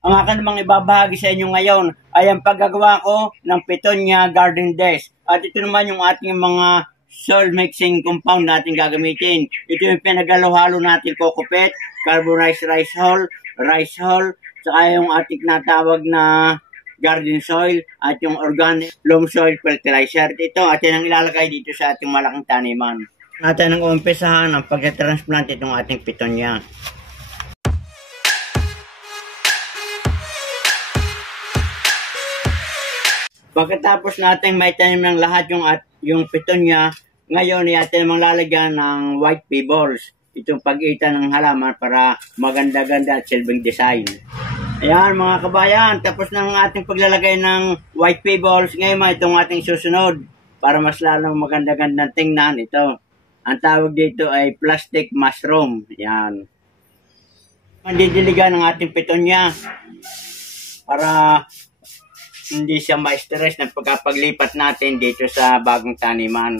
Ang akin namang ibabahagi sa inyo ngayon ay ang paggagawa ko ng Petunia Garden Desk. At ito naman yung ating mga soil mixing compound natin gagamitin. Ito yung pinagalo-halo natin kokopet, carbonized rice hull, saka yung ating natawag na garden soil at yung organic loam soil fertilizer. Ito atin ang ilalagay dito sa ating malaking taniman. Atin ang umpisahan ang pag-transplant itong ating Petunia. Pagkatapos natin may tanim ng lahat yung Petunia, ngayon ay atin namang lalagyan ng white pebbles. Itong pag-itan ng halaman para maganda-ganda at silbing design. Ayan mga kabayan, tapos ng ating paglalagay ng white pebbles, ngayon itong ating susunod para mas lalong maganda-gandang tingnan ito. Ang tawag dito ay plastic mushroom. Ayan. Mandidiligan ng ating Petunia para hindi siya ma-stress ng pagkapaglipat natin dito sa bagong taniman.